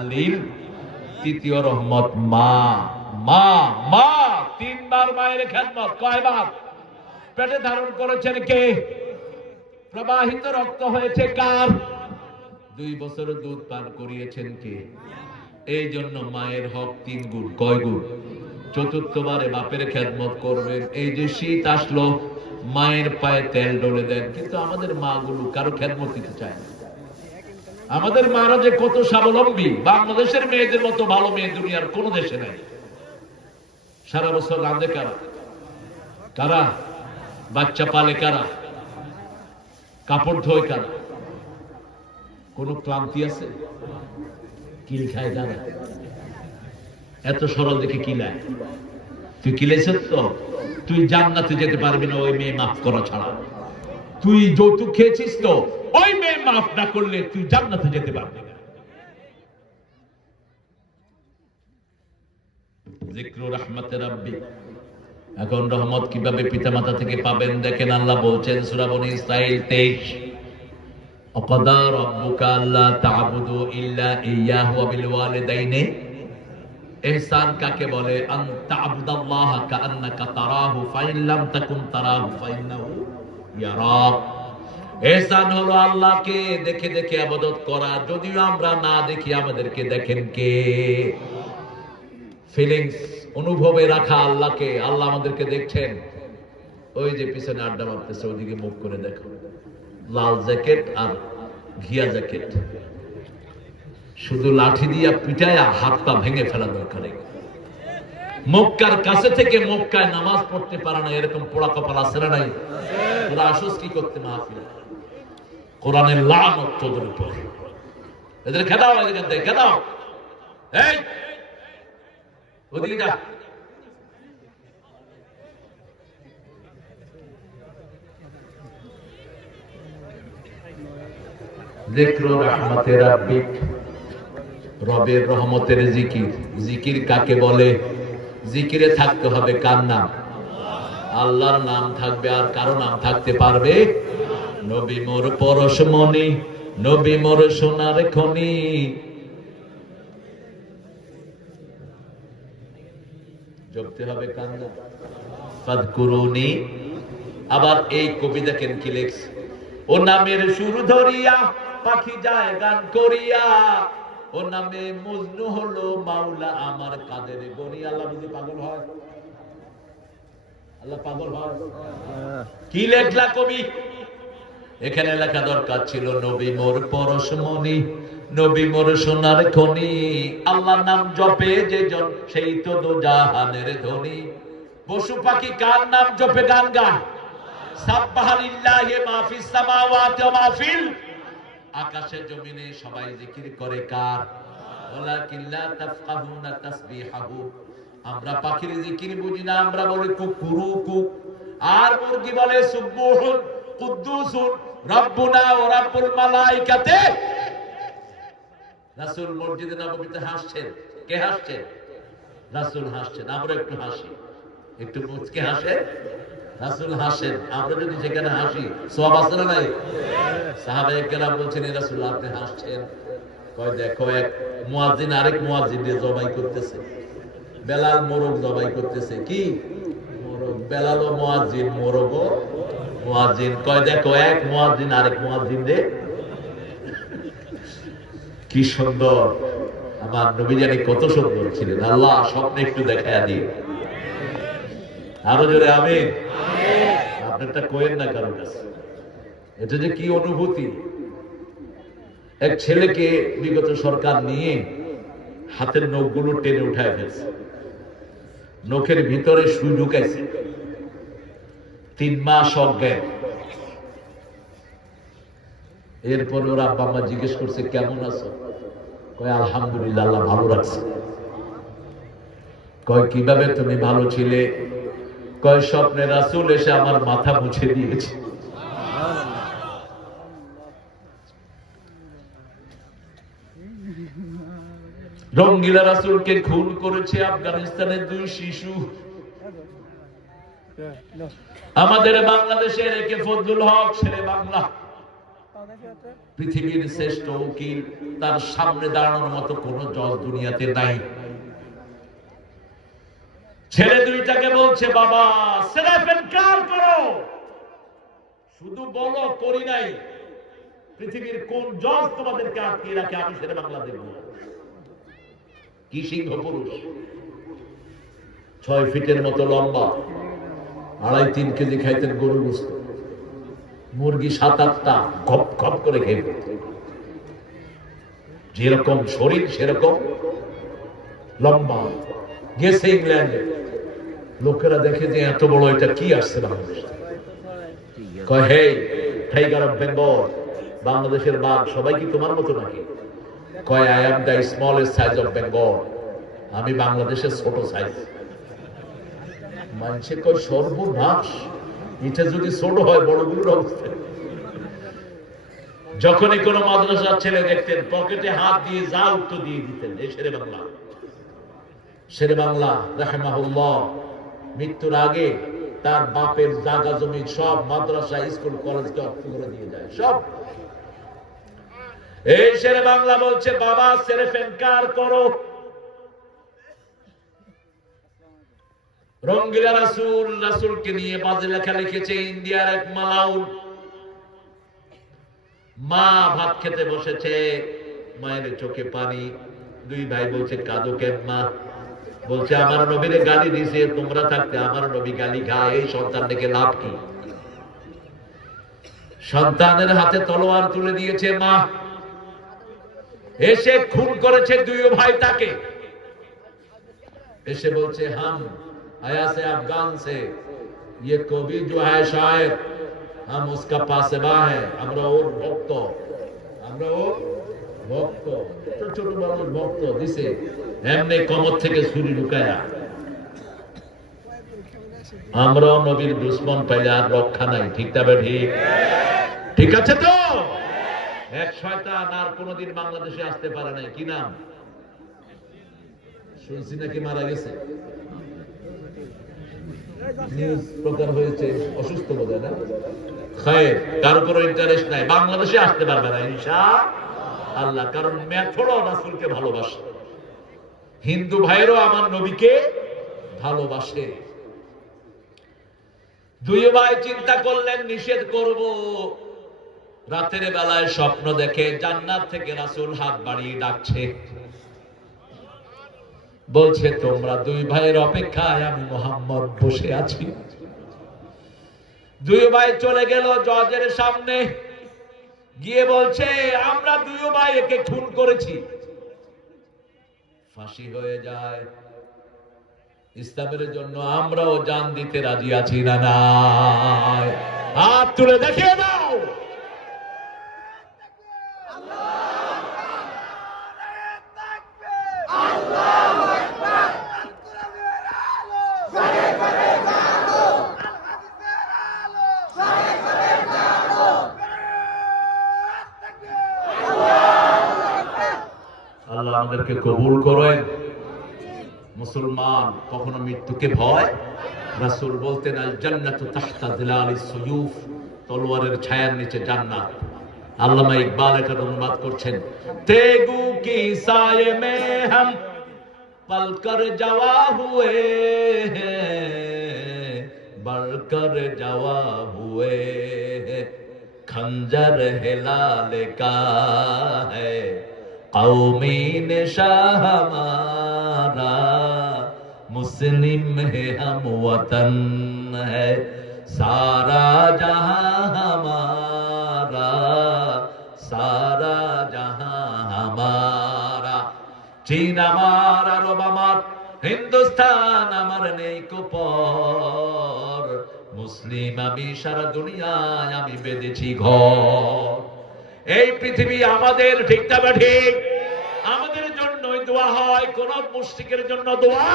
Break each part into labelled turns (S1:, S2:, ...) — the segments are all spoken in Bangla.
S1: রহমাতাল্লিল তৃতীয় রহমত, মা মা মা, তিনবার মায়ের খেদমত, কয়বার? পেটে ধারণ করেছেন কে? প্রবাহিত রক্ত হয়েছে কার? দুই বছর দুধ পান করিয়েছেন কে? এই জন্য মায়ের হক তিন গুণ, কয় গুণ? চতুর্থবারে বাপের খেদমত করবেন, এই যে শীত আসলো, মায়ের পায়ে তেল ডলে দেন, কিন্তু আমাদের মা গুলো কারও খেদমত দিতে চায় না। আমাদের মারা যে কত স্বাবলম্বী। বাংলাদেশের মেয়েদের মতো ভালো মেয়ে দুনিয়ার কোন দেশে নাই। সারা বছর রাঁধে কারা? কারা? বাচ্চা পালে কারা? কাপড় ধোয় কারা? কোন ক্লান্তি আছে? কিল খায় কারা? এত সরল দেখে কিলায় তুই কিলেছিস তো? তুই জান্নাতে যেতে পারবি না, ওই মেয়ে মাফ করা ছাড়া। তুই যৌতুক খেয়েছিস তো? ওই মেয়ে মাফ না করলে তুই জান্নাতে যেতে পারবি না। এখন রহমত কীভাবে পিতামাতা থেকে পাবেন দেখেন আল্লাহ বলছেন, সূরা বনী ইসরাইল 23 অকদা রব্বুকা আল্লা ইল্লা ইয়াহু ওয়া বিল ওয়ালিদাইনি। ইহসান কাকে বলে? আন তা'বুদাল্লাহ কাআন্নাকা তারাহু, ফাইন লাম তারাহু, ফাইন্নাহু ইয়ারাক। এহসান হলো আল্লাহকে দেখে দেখে আবাদত করা। যদিও আমরা না দেখি, আমাদেরকে দেখেন কে? ফিলিংস অনুভবে রাখা আল্লাহকে। আল্লাহ আমাদেরকে দেখছেন। ওই যে পিছনে আড্ডা মারতেছে ওইদিকে মুখ করে দেখো। লাল জ্যাকেট আর ঘিয়া জ্যাকেট। শুধু লাঠি দিয়া পিটায়া হাত পা ভেঙে ফেলা দরকার মক্কার কাছে থেকে মক্কায় নামাজ পড়তে পারে না, এরকম পোড়া কপাল নাই? তোরা আসস কি করতে মাহফিল? কোরআনের লানত তোদের উপর। এদের খেদাও এদিকে থেকে খেদাও। এই! ওদিকে রহমতের জিকির। জিকির কাকে বলে? জিকিরে থাকতে হবে কার নাম? আল্লাহর নাম থাকবে আর কারও নাম থাকতে পারবে নবী মোর পরশমণি নবী মোর সোনার খনি। জপতে হবে কার নাম ফাদকুরুনি। আবার এই কবি দেখেন কি লেখছে? ও নামের সুর ধরিয়া পাখি যায় গান করিয়া। ও নামে মজনু হলো মাওলা আমার কাদের গনি। আল্লাহ বুঝি পাগল হয়? আল্লাহ পাগল হয়? কি লেখলা কবি? এখানে লেখা দরকার ছিল, নবী মোর পরশমণি, নবী মোর সোনার খনি। আল্লাহর নাম জপে যে জন, সেই তো জাহানের ধনী। পশু পাখি কার নাম জপে গান আকাশে, জমিনে সবাই জিকির করে কার? আমরা পাখির জিকির বুঝি না, আমরা বলি কুকুরু কুক আর মুরগি বলে সুবহুন কুদ্দুসুন। রব্বুনা ওয়া রাব্বুল মালাইকাতে। রাসূল মসজিদে নববীতে হাসছেন কে হাসছেন রাসূল হাসছেন আমরা একটু হাসি। একটু মুচকে হাসে? রাসূল হাসেন, আমরা যদি সেখানে হাসি আছে না নাই? বলছেন রাসূল, আপনি হাসছেন? কয়, দেখো, এক মুয়াজ্জিন আরেক মুয়াজ্জিন দিয়ে জবাই করতেছে। বেলাল মোরগ জবাই করতেছে। কি? মোরগ। বেলাল ও মুয়াজ্জিন মোরগ ও মুয়াজ্জিন। কয় দেখো, এক মুয়াজ্জিন, আরেক মুয়াজ্জিন দে। কি সুন্দর। আমার নবী জানি কত সুন্দর ছিলেন। আল্লাহ একটু দিয়ে আরও জোরে আমি আপনারটা কোয়েন না কাছে। এটা যে কি অনুভূতি। এক ছেলেকে বিগত সরকার নিয়ে হাতের নখগুলো টেনে উঠায় ফেলছে। নখের ভিতরে সুই ঢুকাইছে। তিন মাস অজ্ঞান। এরপরে ওর আব্বা আম্মা জিজ্ঞেস করছে, কেমন আছো? কয়, আলহামদুলিল্লাহ, আল্লাহ ভালো রাখছে। কয়, কীভাবে তুমি ভালো ছিলে? কয়, স্বপ্নে রাসুল এসে আমার মাথা মুছে দিয়েছে। রঙ্গিলা রাসুলকে খুন করেছে আফগানিস্তানের দুই শিশু। আমাদের বাংলাদেশের একে ফজলুল হক, ছেলে বাংলা। পৃথিবীর শ্রেষ্ঠ উকিল, তার সামনে দাঁড়ানোর মতো কোন জজ দুনিয়াতে নাই। ছেলে দুইটাকে বলছে, বাবা কার করো। শুধু বলো, করি নাই। পৃথিবীর কোন জজ তোমাদেরকে আটকিয়ে রাখে, আমি সেরে বাংলা দেখব। কি সিংহ পুরুষ ছয় ফিটের মতো লম্বা। আড়াই তিন কেজি খাইতেন গরু গুস্ত। মুরগি সাত, আটটা ঘপ ঘপ করে খেয়ে। যেরকম শরীর, সেরকম লম্বা। গেছে ইংল্যান্ডে। লোকেরা দেখে যে এত বড় এটা কি আসছে বাংলাদেশ? কয় হে টাইগার অফ বেঙ্গল বাংলাদেশের বাঘ, সবাই কি তোমার মতো নাকি? কয় I am the smallest size of Bengal আমি বাংলাদেশের ছোট সাইজ মানুষে কয় সর্বনাশ? এটা যদি ছোট হয় বড়গুলোর অবস্থা যখনই কোন মাদ্রাসার ছেলে দেখতেন, পকেটে হাত দিয়ে যা উত্তর দিয়ে দিতেন, এই শেরে বাংলা। শেরে বাংলা, রাহেমাহুল্লাহ, মৃত্যুর আগে তার বাপের জায়গা জমি সব মাদ্রাসা, স্কুল, কলেজকে অর্থ করে দিয়ে যায়, সব। এই শেরে বাংলা বলছে, বাবা সেরে ফেনকার করো। রঙ্গিলা রাসুল, রাসুলকে নিয়ে বাজে লেখা লিখেছে ইন্ডিয়ার এক মালাউল মা ভাত খেতে বসেছে, মায়ের চোখে পানি। দুই ভাই বলছে, কাদো কেন মা? বলছে, আমার নবীরে গালি দিছে, তোমরা থাকতে আমার নবী গালি খায়, এই সন্তান থেকে লাভ কি? সন্তানের হাতে তলোয়ার তুলে দিয়েছে মা। এসে খুন করেছে দুই ভাই তাকে। এসে বলছে, হাম आया से अफगान से ये कवि जो है शायर हम उसका पासेबा है আমরা ওর ভক্ত আমরা ওর ভক্ত ছোট ছোট মানুষ ভক্ত দিছে এমনি কমর থেকে ছুরি ঢুকায়া আমরাও নবীর দুশ্মন পাইলে আর রক্ষা নাই ঠিক তবে ঠিক ঠিক আছে তো এক শয়তান আর কোনোদিন বাংলাদেশে আসতে পারে নাই কি নাম শুনছি নাকি মারা গেছে হয়েছে, অসুস্থ বোধ না? উপর ইন্টারেস্ট নাই। বাংলাদেশে আসতে পারবে না ইনশা আল্লাহ, কারণ রাসুলকে ভালোবাসে। হিন্দু ভাইয়েরও আমার নবীকে ভালোবাসে। দুই ভাই চিন্তা করলেন, নিষেধ করব। রাতের বেলায় স্বপ্ন দেখে জান্নাত থেকে রাসুল হাত বাড়িয়ে ডাকছে। বলছে, তোমরা দুই ভাইয়ের অপেক্ষায় আমি মোহাম্মদ বসে আছি। দুই ভাই চলে গেল জজের সামনে। গিয়ে বলছে, আমরা দুই ভাই একে খুন করেছি। ফাঁসি হয়ে যায়। ইসলামের জন্য আমরাও জান দিতে রাজি আছি না নাই? হাত তুলে দেখিয়ে দাও। আমাদেরকে কবুল করেন। মুসলমান, কখনো মৃত্যুকে ভয়? রাসুল বলতেন তলোয়ারের ছায়ার নিচে জান্নাত। আল্লামা ইকবাল এটা অনুবাদ করছেন, তেগু কি মে হাম পলকর যাওয়া হুয়ে বলকর যাওয়া হুয়ে খঞ্জর হেলাল কা হ্যায় قومی نشاہ ہمارا مسلم ہے ہم وطن ہے سارا جہاں ہمارا سارا جہاں ہمارا چین ہمارا روب ہمار ہندوستان ہمار نیک پور মুসলিম আমি সারা দুনিয়ায় আমি বেঁধেছি ঘর এই পৃথিবী আমাদের ঠিক ঠিক আমাদের জন্যই দোয়া হয়, কোন মুশরিকের জন্য দোয়া।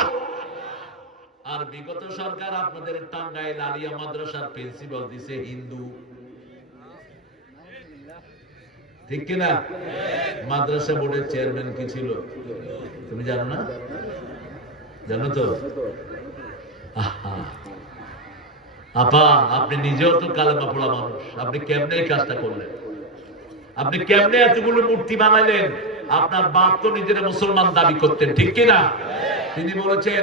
S1: আর বিগত সরকার আপনাদের টাঙ্গাইল আলিয়া মাদ্রাসার প্রিন্সিপাল দিছে হিন্দু। ঠিক কিনা মাদ্রাসা বোর্ডের চেয়ারম্যান কি ছিল? তুমি জানো না? জানো তো? আপা, আপনি নিজেও তো কালেমা পড়া মানুষ। আপনি কেমনে কাজটা করলেন? আপনি কেমনে এতগুলো মূর্তি বানাইলেন আপনার বাপ তো নিজের মুসলমান দাবি করতেন, ঠিক কিনা? তিনি বলেছেন,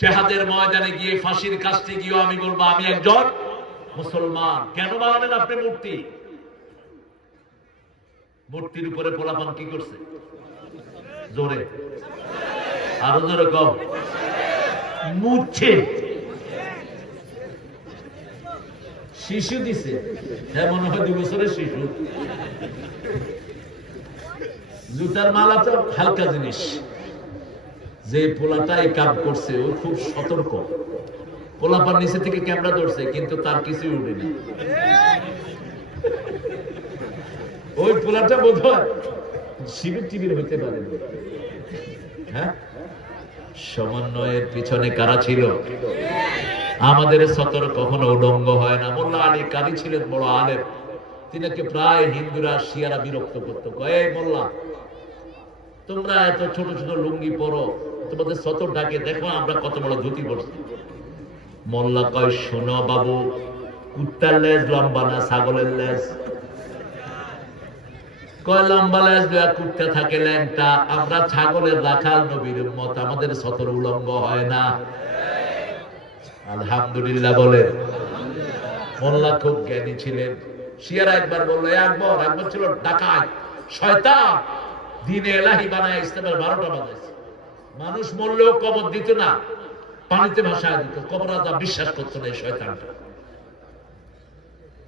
S1: জেহাদের ময়দানে গিয়ে ফাঁসির কাছতে গিয়েও আমি বলব, আমি একজন মুসলমান। কেন বানালেন আপনি মূর্তি? মূর্তির উপরে পোলাপান কি করছে? জোরে। আরও জোরে কম মুচ্ছে শিশু দিছে। হ্যাঁ মনে হয় দুই বছরের শিশু। জুতার মালা তো হালকা জিনিস। যে পোলাটা এই কাজ করছে, ও খুব সতর্ক। পোলাপার নিচে থেকে ক্যামেরা ধরছে, কিন্তু তার কিছুই উঠেনি ওই পোলাটা বোধ হয় শিবির টিবির হইতে পারে হ্যাঁ? সমন্বয়ের পিছনে কারা ছিল? আমাদের সতর কখনো উলঙ্গ হয় না। মোল্লা আলী কারি ছিলেন বড় আলেম। তিনাকে প্রায় হিন্দুরা শিয়ারা বিরক্ত করতো? কয়, মোল্লা তোমরা এত ছোট ছোট লুঙ্গি পরো তোমাদের সতর ডাকে দেখো আমরা কত বড় ধুতি পড়ছি মোল্লা কয় শোনো বাবু কুত্তার লেজ লম্বা না ছাগলের লেজ? কয় লম্বা লেজ দেওয়া কুত্তা থাকে ল্যাংটা আমরা ছাগলের রাখাল নবীর মত আমাদের সতর উলঙ্গ হয় না। আলহামদুলিল্লাহ বলে। মোল্লা খুব জ্ঞানী ছিলেন। শিয়ারা একবার বলল, "এ আকবর আকবর ছিল ডাকায় শয়তান। দিনে এলাহি বানায়, ইসলামের বারোটা বাজাইছে মানুষ মরলেও কবর দিত না, পানিতে ভাসায় দিত। কবর বিশ্বাস করতো না এই শয়তানটা।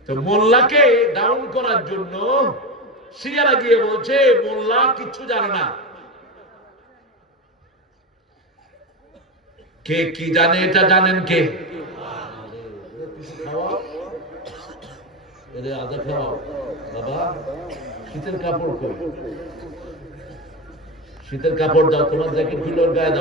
S1: তো মোল্লাকে ডাউন করার জন্য শিয়ারা গিয়ে বলছে, মোল্লা কিচ্ছু জানে না। কে কি জানে, এটা জানেন কে? খাওয়া। শীতের কাপড় শীতের কাপড় দাও, তোমার জ্যাকেটগুলোর গায়ে